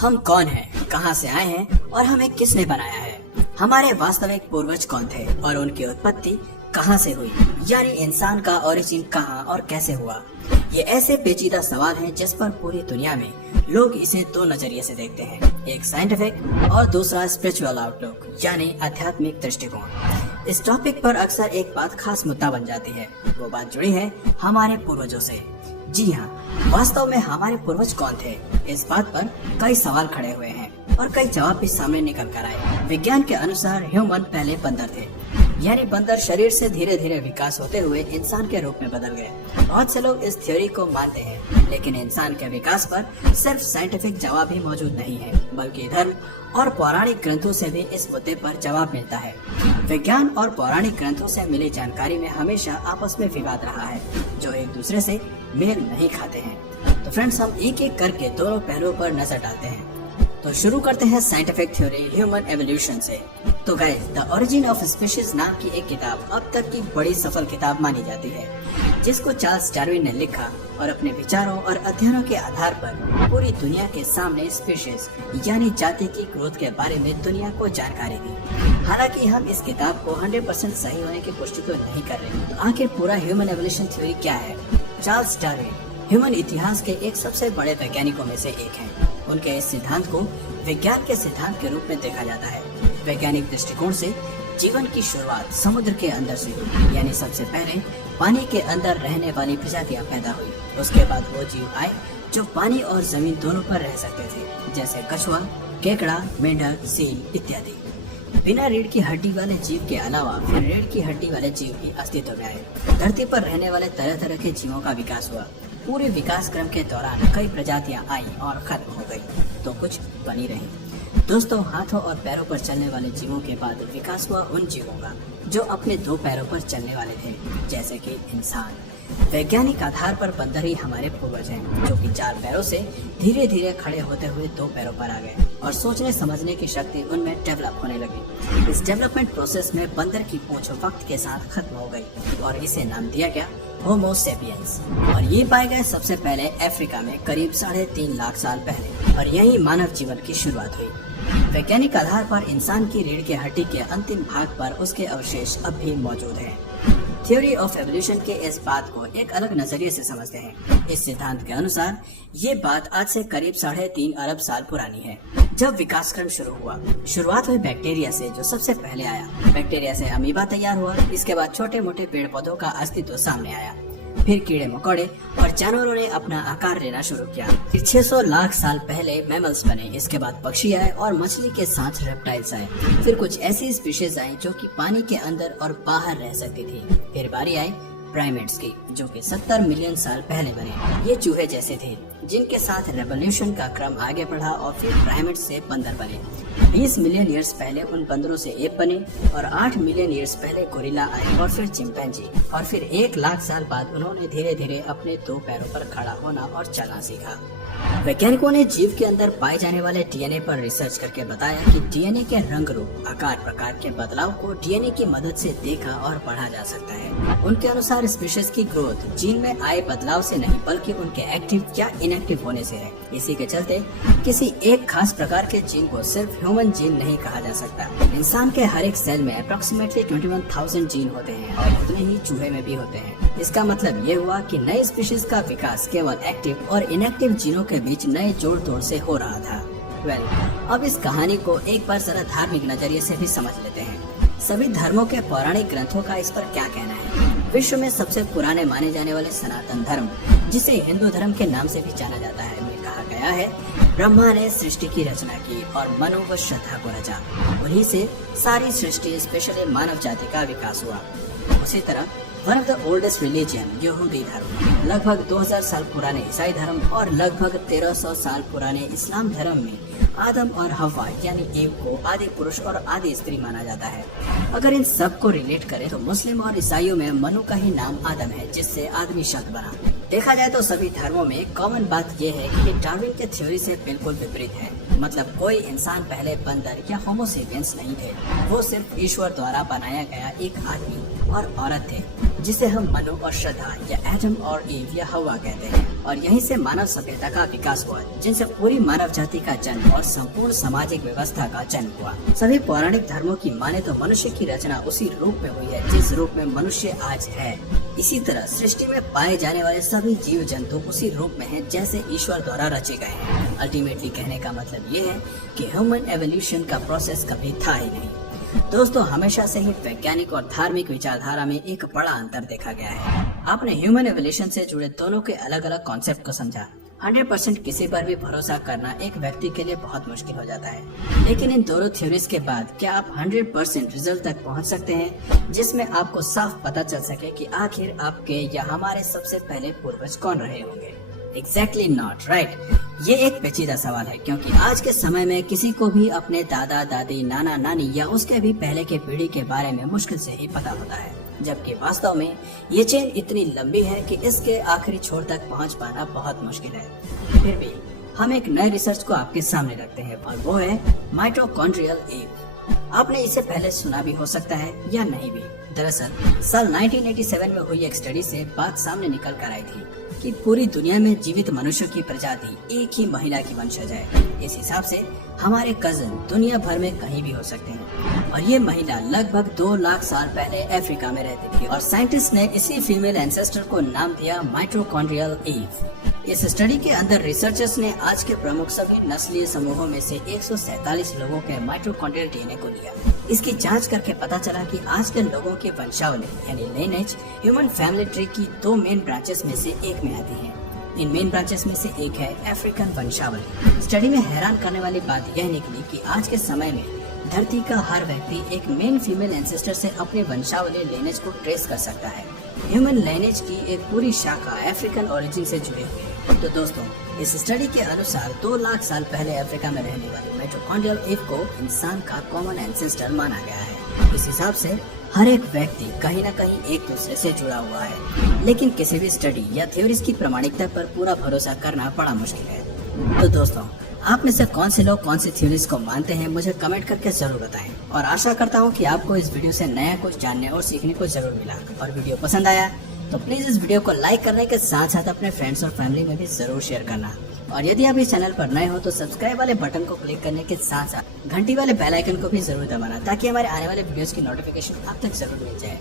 हम कौन हैं, कहां से आए हैं और हमें किसने बनाया है। हमारे वास्तविक पूर्वज कौन थे और उनकी उत्पत्ति कहां से हुई, यानी इंसान का ओरिजिन कहां और कैसे हुआ। ये ऐसे पेचीदा सवाल हैं जिस पर पूरी दुनिया में लोग इसे दो नजरिए से देखते हैं, एक साइंटिफिक और दूसरा स्पिरिचुअल आउटलुक यानी आध्यात्मिक दृष्टिकोण। इस टॉपिक पर अक्सर एक बात खास मुद्दा बन जाती है, वो बात जुड़ी है हमारे पूर्वजों से। जी हाँ, वास्तव में हमारे पूर्वज कौन थे, इस बात पर कई सवाल खड़े हुए हैं और कई जवाब भी सामने निकल कर आए। विज्ञान के अनुसार ह्यूमन पहले बंदर थे, यानी बंदर शरीर से धीरे धीरे विकास होते हुए इंसान के रूप में बदल गए। बहुत से लोग इस थ्योरी को मानते हैं, लेकिन इंसान के विकास पर सिर्फ साइंटिफिक जवाब ही मौजूद नहीं है, बल्कि धर्म और पौराणिक ग्रंथों से भी इस मुद्दे पर जवाब मिलता है। विज्ञान और पौराणिक ग्रंथों से मिली जानकारी में हमेशा आपस में विवाद रहा है, जो एक दूसरे से मेल नहीं खाते हैं। तो फ्रेंड्स, हम एक एक करके दोनों पहलुओं पर नजर डालते हैं। तो शुरू करते हैं साइंटिफिक थ्योरी ह्यूमन एवोल्यूशन से। तो guys, the origin of species नाम की एक किताब अब तक की बड़ी सफल किताब मानी जाती है, जिसको चार्ल्स डार्विन ने लिखा और अपने विचारों और अध्ययनों के आधार पर पूरी दुनिया के सामने स्पीशीज यानी जाति की ग्रोथ के बारे में दुनिया को जानकारी दी। हालांकि हम इस किताब को 100% सही होने की पुष्टि तो नहीं कर रहे। तो आखिर पूरा ह्यूमन एवोल्यूशन थ्योरी क्या है? चार्ल्स डार्विन ह्यूमन इतिहास के एक सबसे बड़े वैज्ञानिकों में से एक हैं। उनके इस सिद्धांत को विज्ञान के सिद्धांत के रूप में देखा जाता है। वैज्ञानिक दृष्टिकोण से जीवन की शुरुआत समुद्र के अंदर से हुई, यानी सबसे पहले पानी के अंदर रहने वाली प्रजातियां पैदा हुई। उसके बाद वो जीव आए जो पानी और जमीन दोनों पर रह सकते थे, जैसे कछुआ, केकड़ा, मेंढक, सील इत्यादि। बिना रीढ़ की हड्डी वाले जीव के अलावा फिर रीढ़ की हड्डी वाले जीव भी अस्तित्व में आए। धरती पर रहने वाले तरह तरह के जीवों का विकास हुआ। पूरे विकास क्रम के दौरान कई प्रजातियां आई और खत्म हो गई, तो कुछ बनी रही। दोस्तों, हाथों और पैरों पर चलने वाले जीवों के बाद विकास हुआ उन जीवों का जो अपने दो पैरों पर चलने वाले थे, जैसे कि इंसान। वैज्ञानिक आधार पर बंदर ही हमारे पूर्वज हैं, जो कि 4 पैरों से धीरे धीरे खड़े होते हुए 2 पैरों पर आ गए और सोचने समझने की शक्ति उनमें डेवलप होने लगी। इस डेवलपमेंट प्रोसेस में बंदर की पूंछ वक्त के साथ खत्म हो गई और इसे नाम दिया गया होमो सेपियंस। और ये पाए गए सबसे पहले अफ्रीका में करीब 3.5 लाख साल पहले, और यही मानव जीवन की शुरुआत हुई। वैज्ञानिक आधार पर इंसान की रीढ़ की हड्डी के अंतिम भाग पर उसके अवशेष अब भी मौजूद हैं। थ्योरी ऑफ एवोल्यूशन के इस बात को एक अलग नजरिए से समझते हैं। इस सिद्धांत के अनुसार ये बात आज से करीब 3.5 अरब साल पुरानी है, जब विकास क्रम शुरू हुआ। शुरुआत हुई बैक्टीरिया से, जो सबसे पहले आया। बैक्टीरिया से अमीबा तैयार हुआ। इसके बाद छोटे मोटे पेड़ पौधों का अस्तित्व सामने आया। फिर कीड़े मकोड़े और जानवरों ने अपना आकार लेना शुरू किया। फिर 600 लाख साल पहले मैमल्स बने। इसके बाद पक्षी आए और मछली के साथ रेप्टाइल्स आए। फिर कुछ ऐसी स्पीशीज आई जो कि पानी के अंदर और बाहर रह सकती थी। फिर बारी आई प्राइमेट्स की, जो कि 70 मिलियन साल पहले बने। ये चूहे जैसे थे, जिनके साथ रेवोल्यूशन का क्रम आगे बढ़ा और फिर प्राइमेट्स से बंदर बने। 20 मिलियन ईयर्स पहले उन बंदरों से एप बने और 8 मिलियन ईयर्स पहले गोरिल्ला आए और फिर चिंपैंजी, और फिर 1 लाख साल बाद उन्होंने धीरे धीरे अपने 2 पैरों पर खड़ा होना और चलना सीखा। वैज्ञानिकों ने जीव के अंदर पाए जाने वाले डीएनए पर रिसर्च करके बताया कि डीएनए के रंग रूप, आकार प्रकार के बदलाव को डीएनए की मदद से देखा और पढ़ा जा सकता है। उनके अनुसार स्पीशीज की ग्रोथ जीन में आए बदलाव से नहीं, बल्कि उनके एक्टिव या इनएक्टिव होने से है। इसी के चलते किसी एक खास प्रकार के जीन को सिर्फ ह्यूमन जीन नहीं कहा जा सकता। इंसान के हर एक सेल में अप्रोक्सीमेटली 21,000 जीन होते हैं और उतने ही चूहे में भी होते हैं। इसका मतलब ये हुआ कि नए स्पीशीज का विकास केवल एक्टिव और इनएक्टिव जीनों के बीच नए जोड़ तोड़ से हो रहा था। अब इस कहानी को एक बार जरा धार्मिक नजरिए से भी समझ लेते हैं। सभी धर्मों के पौराणिक ग्रंथों का इस पर क्या कहना है? विश्व में सबसे पुराने माने जाने वाले सनातन धर्म, जिसे हिंदू धर्म के नाम से भी जाना जाता है, में कहा गया है ब्रह्मा ने सृष्टि की रचना की और मनो व श्रद्धा को रचा। उन्हीं से सारी सृष्टि, स्पेशली मानव जाति का विकास हुआ। उसी तरह one of the oldest religion यहूदी धर्म, लगभग 2000 साल पुराने ईसाई धर्म और लगभग 1300 साल पुराने इस्लाम धर्म में आदम और हव्वा यानी ईव को आदि पुरुष और आदि स्त्री माना जाता है। अगर इन सब को रिलेट करें तो मुस्लिम और ईसाइयों में मनु का ही नाम आदम है, जिससे आदमी शब्द बना। देखा जाए तो सभी धर्मों में कॉमन बात यह है कि डार्विन के थ्योरी से बिल्कुल विपरीत है। मतलब कोई इंसान पहले बंदर या होमो सेपियंस नहीं थे, वो सिर्फ ईश्वर द्वारा बनाया गया एक आदमी और औरत थे, जिसे हम मनु और श्रद्धा या एडम और ईव या हवा कहते हैं। और यहीं से मानव सभ्यता का विकास हुआ, जिनसे पूरी मानव जाति का जन्म और संपूर्ण सामाजिक व्यवस्था का जन्म हुआ। सभी पौराणिक धर्मों की माने तो मनुष्य की रचना उसी रूप में हुई है जिस रूप में मनुष्य आज है। इसी तरह सृष्टि में पाए जाने वाले सभी जीव जंतु उसी रूप में हैं जैसे ईश्वर द्वारा रचे गए हैं। अल्टीमेटली कहने का मतलब ये है कि ह्यूमन एवोल्यूशन का प्रोसेस कभी था ही नहीं। दोस्तों, हमेशा से ही वैज्ञानिक और धार्मिक विचारधारा में एक बड़ा अंतर देखा गया है। आपने ह्यूमन एवोल्यूशन से जुड़े दोनों के अलग अलग कॉन्सेप्ट को समझा। 100% किसी पर भी भरोसा करना एक व्यक्ति के लिए बहुत मुश्किल हो जाता है, लेकिन इन दोनों थ्योरीज के बाद क्या आप 100% रिजल्ट तक पहुंच सकते हैं जिसमें आपको साफ पता चल सके कि आखिर आपके या हमारे सबसे पहले पूर्वज कौन रहे होंगे? Exactly not, right? ये एक पेचीदा सवाल है, क्योंकि आज के समय में किसी को भी अपने दादा दादी, नाना नानी या उसके भी पहले के पीढ़ी के बारे में मुश्किल से ही पता होता है, जबकि वास्तव में ये चेन इतनी लंबी है कि इसके आखिरी छोर तक पहुंच पाना बहुत मुश्किल है। फिर भी हम एक नए रिसर्च को आपके सामने रखते हैं और वो है माइटोकॉन्ड्रियल एव। आपने इसे पहले सुना भी हो सकता है या नहीं भी। दरअसल साल 1987 में हुई एक स्टडी से बात सामने निकल कर आई थी कि पूरी दुनिया में जीवित मनुष्यों की प्रजाति एक ही महिला की वंशज है। इस हिसाब से हमारे कजन दुनिया भर में कहीं भी हो सकते हैं और ये महिला लगभग 2 लाख साल पहले अफ्रीका में रहती थी और साइंटिस्ट ने इसी फीमेल एंसेस्टर को नाम दिया माइटोकॉन्ड्रियल एव। इस स्टडी के अंदर रिसर्चर्स ने आज के प्रमुख सभी नस्लीय समूहों में से 147 लोगों के माइटोकॉन्ड्रियल डीएनए को लिया। इसकी जांच करके पता चला कि आज के लोगों के वंशावली यानी लिनेज ह्यूमन फैमिली ट्री की 2 मेन ब्रांचेस में से एक में आती है। इन मेन ब्रांचेस में से एक है अफ्रीकन वंशावली। स्टडी में हैरान करने वाली बात यह निकली कि आज के समय में धरती का हर व्यक्ति एक मेन फीमेल एंसेस्टर से अपने वंशावली लिनेज को ट्रेस कर सकता है। ह्यूमन लिनेज की एक पूरी शाखा अफ्रीकन ओरिजिन से जुड़ी हुई है। तो दोस्तों, इस स्टडी के अनुसार 2 लाख साल पहले अफ्रीका में रहने वाली माइटोकॉन्ड्रियल एव को इंसान का कॉमन एंसेस्टर माना गया है। इस हिसाब से हर एक व्यक्ति कहीं न कहीं एक दूसरे से जुड़ा हुआ है, लेकिन किसी भी स्टडी या थ्योरीज की प्रामाणिकता पर पूरा भरोसा करना बड़ा मुश्किल है। तो दोस्तों, आप में से कौन से लोग कौन सी थ्योरीज को मानते हैं मुझे कमेंट करके जरूर बताएं और आशा करता हूं कि आपको इस वीडियो से नया कुछ जानने और सीखने को जरूर मिला। और वीडियो पसंद आया तो प्लीज इस वीडियो को लाइक करने के साथ साथ अपने फ्रेंड्स और फैमिली में भी जरूर शेयर करना। और यदि आप इस चैनल पर नए हो तो सब्सक्राइब वाले बटन को क्लिक करने के साथ साथ घंटी वाले बेल आइकन को भी जरूर दबाना ताकि हमारे आने वाले वीडियोस की नोटिफिकेशन आप तक जरूर मिल जाए।